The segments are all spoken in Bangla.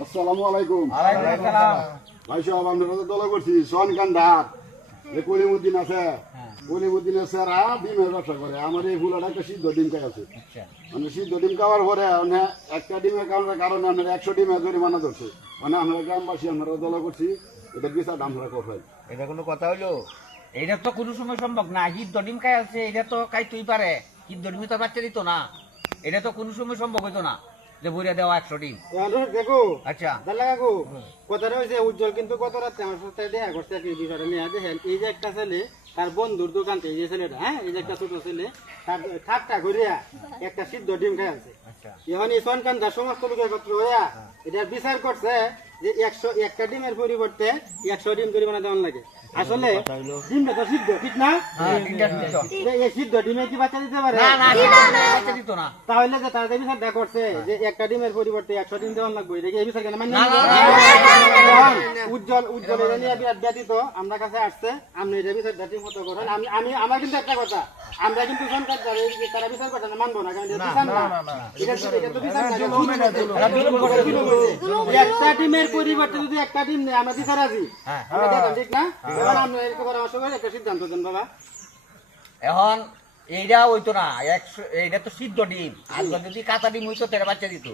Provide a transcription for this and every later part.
আসসালামু আলাইকুম। ওয়ালাইকুম আসসালাম। ভাই সাহেব আমরা তো দল করছি সোনকান্দার যে কলিমুদ্দিন আছে, কলিমুদ্দিনের স্যারা ডিমের ব্যবসা করে। আমার এই ফুলাটা একটা সিদ্ধ ডিম খাই আছে, মানে সিদ্ধ ডিম খাওয়ার পরে মানে একটা ডিমের কারণে আমরা 100 ডিমের জরিমানা ধরছে। মানে আমরা গ্রামবাসী আমরা দল করছি, এটা বিচারটা আমরা কোথায়? এটা কোনো কথা হইলো? এটা তো কোনো সময় সম্ভব না। হিট ডিম খাই আছে, এটা তো খাই তুই পারে। হিট ডিম তো বাচ্চা দিত না, এটা তো কোনো সময় সম্ভব হইতো না যে ভরিয়া দেওয়া 100 ডিম। দেখো আচ্ছা দাল্লা কাকু কথাটা হয়েছে উজ্জ্বল কিন্তু গত রাত্রে আমার সাথে দেখা করছে কি বিষয়টা নিয়ে দেখেন। এই যে একটা ছেলে তার বন্ধুর দোকান থেকে, এই যে ছেলেটা, হ্যাঁ, এই যে একটা ছোট ছেলে তার ঠাট্টা করিয়া একটা সিদ্ধ ডিম খাই আছে। আচ্ছা এখন এই সনকান্দার সমস্ত লোক একত্র হইয়া এটার বিচার করছে যে 100 একটা ডিমের পরিবর্তে 100 ডিম জরিমানা দেওয়ান লাগে। আসলে ডিমটা তো সিদ্ধ, ঠিক না? এই সিদ্ধ ডিমে কি বাচ্চা দিতে পারে? বাচ্চা দিত না। তাহলে যে তাদের বিচারটা করছে যে একটা ডিমের পরিবর্তে 100 ডিম দেওয়ান লাগবে, এটা কি এই বিচার কেন মানে? উজ্জ্বল এটা নিয়ে বিরাট ব্যতীত আমরা কাছে আসছে, আপনি এটা বিচারটা ঠিক মতো করেন। আমি আমার কিন্তু একটা কথা, আমরা কিন্তু সরকার তারা বিচার করতে না মানবো না, কারণ এটা বিচার না, এটা তো বিচার না, একটা ডিমের পরিবর্তে যদি একটা ডিম নেই আমরা দিতে রাজি, আমরা দেখেন, ঠিক না? এবার আমরা এরকম পরামর্শ করে একটা সিদ্ধান্ত দেন বাবা। এখন এইটা হইতো না, এইটা তো সিদ্ধ ডিম। আর যদি কাঁচা ডিম হইতো তাহলে বাচ্চা দিত।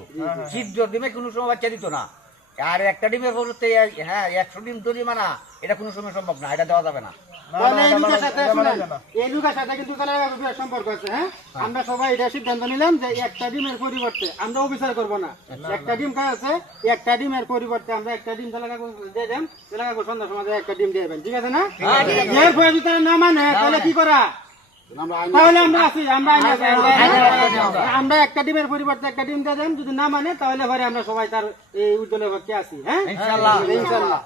সিদ্ধ ডিমে কোনো সময় বাচ্চা দিত না। আর একটা ডিমের পরিবর্তে 100 ডিম জরিমানা, এটা কোনো সময় সম্ভব না, এটা দেওয়া যাবে না। তাহলে এই লোকের সাথে শুনেন, এই লোকের সাথে কিন্তু তাহলে বিরাট সম্পর্ক আছে, হ্যাঁ? আমরা সবাই এটা সিদ্ধান্ত নিলাম যে একটা ডিমের পরিবর্তে আমরা অবিচার করবো না। একটা ডিম খাই আছে, একটা ডিমের পরিবর্তে আমরা একটা ডিম তাহলে দিয়ে দেন, তাহলে সন্ধ্যার সময় একটা ডিম দিয়ে দেবেন, ঠিক আছে না? এর পরে যদি তারা না মানে তাহলে কি করা? তাহলে আমরা আছি, আমরা একটা ডিমের পরিবর্তে একটা ডিম দিয়ে দেন, যদি না মানে তাহলে পরে আমরা সবাই তার এই উজ্জ্বলের পক্ষে আছি, হ্যাঁ, ইনশাআল্লাহ। ইনশাআল্লাহ।